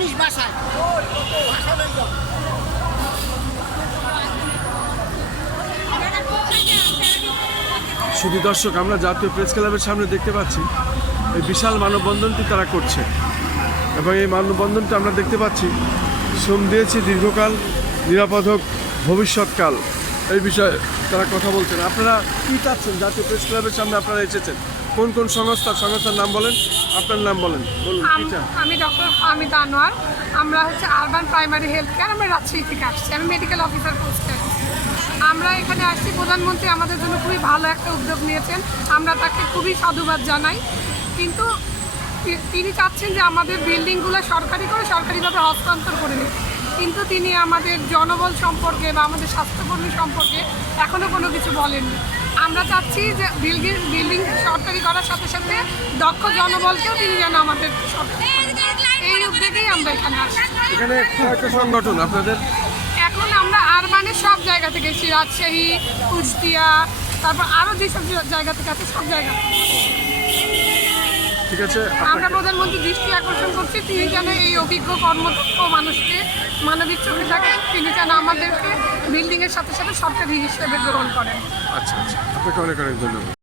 নিস বাসায়। শুধু দর্শক, আমরা জাতীয় প্রেস ক্লাবের সামনে দেখতে পাচ্ছি এই বিশাল মানববন্ধনটি তারা করছে, এবং এই মানববন্ধনটা আমরা দেখতে পাচ্ছি শ্রম দিয়েছি দীর্ঘকাল, নিরাপদ হোক ভবিষ্যৎকাল, এই বিষয়ে তারা কথা বলছেন। আপনারা কী চাচ্ছেন? জাতীয় প্রেস ক্লাবের সামনে আপনারা এসেছেন, কোন কোন সংস্থার নাম বলেন, আপনার নাম বলেন, বলুন কী চান? আমি ডক্টর হামিদ আনোয়ার। আমরা হচ্ছে আরবান প্রাইমারি হেলথ কেয়ার, আমরা রাজশাহী থেকে আসছি, আমি মেডিকেল অফিসার পোস্টে আছি। আমরা এখানে আসছি, প্রধানমন্ত্রী আমাদের জন্য খুবই ভালো একটা উদ্যোগ নিয়েছেন, আমরা তাকে খুবই সাধুবাদ জানাই। কিন্তু তিনি চাচ্ছেন যে আমাদের বিল্ডিংগুলো সরকারি করে সরকারিভাবে হস্তান্তর করে নিন, কিন্তু তিনি আমাদের জনবল সম্পর্কে বা আমাদের স্বাস্থ্যকর্মী সম্পর্কে এখনও কোনো কিছু বলেননি। আমরা চাচ্ছি যে বিল্ডিং সরকারি করার সাথে সাথে দক্ষ জনবলকেও তিনি যেন আমাদের এই উদ্যোগেই আমরা এখানে আসছি। এখানে কয়েকটা সংগঠন আপনাদের? এখন আমরা আরবানের সব জায়গা থেকে এসেছি, রাজশাহী, কুষ্টিয়া, তারপর আরও যেসব জায়গা থেকে আছে সব জায়গা থেকে। ঠিক আছে, আমরা প্রধানমন্ত্রী দৃষ্টি আকর্ষণ করছি, তিনি যেন এই অভিজ্ঞ কর্মদক্ষ মানুষকে মানবিক চোখে থাকেন, তিনি যেন আমাদেরকে বিল্ডিংয়ের সাথে সাথে সরকারি হিসেবে গ্রহণ করেন। আচ্ছা আচ্ছা, আপনাকে অনেক অনেক ধন্যবাদ।